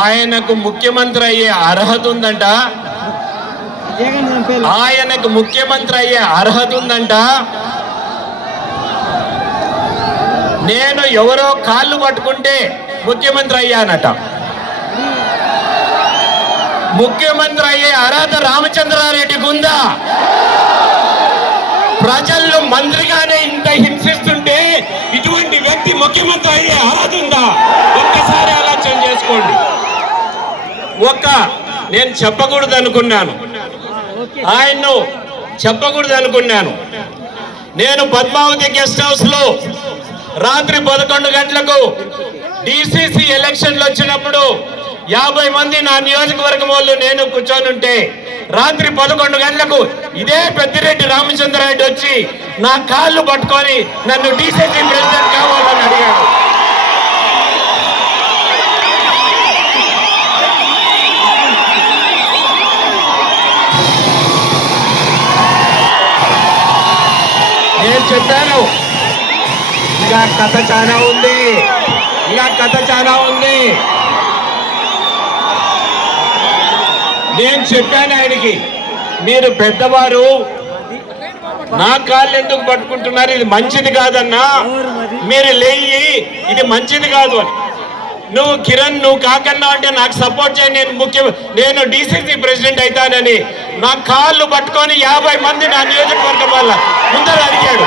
ఆయనకు ముఖ్యమంత్రి అయ్యే అర్హత ఉందంట. ఆయనకు ముఖ్యమంత్రి అయ్యే అర్హత ఉందంట. నేను ఎవరో కాళ్ళు పట్టుకుంటే ముఖ్యమంత్రి అయ్యానట. ముఖ్యమంత్రి అయ్యే అర్హత రామచంద్రారెడ్డికి ఉందా? ప్రజలను మంత్రిగానే ఇంత హింసిస్తుంటే ఇటువంటి వ్యక్తి ముఖ్యమంత్రి అయ్యే అర్హత ఉందా? ఒక్కసారి ఆలోచన చేసుకోండి. నేను చెప్పకూడదు అనుకున్నాను, ఆయన్ను చెప్పకూడదు అనుకున్నాను. నేను పద్మావతి గెస్ట్ హౌస్ లో రాత్రి 11 గంటలకు డిసిసి ఎలక్షన్లు వచ్చినప్పుడు 50 మంది నా నియోజకవర్గం వాళ్ళు నేను కూర్చొని ఉంటే రాత్రి 11 గంటలకు ఇదే పెద్దిరెడ్డి రామచంద్రారెడ్డి వచ్చి నా కాళ్ళు పట్టుకొని నన్ను డిసిసి ప్రెసిడెంట్ కావాలని అడిగాడు. నేను చెప్పాను ఇంకా కథ చాలా ఉంది, నేను చెప్పాను ఆయనకి, మీరు పెద్దవారు నా కాళ్ళు ఎందుకు పట్టుకుంటున్నారు, ఇది మంచిది కాదన్నా, మీరు లేయి, ఇది మంచిది కాదు అని. నువ్వు కిరణ్ నువ్వు కాకన్నా అంటే నాకు సపోర్ట్ చేయి, నేను డిసిసి ప్రెసిడెంట్ అవుతానని నా కాళ్ళు పట్టుకొని 50 మంది నా నియోజకవర్గం వల్ల ముందర అడిగాడు.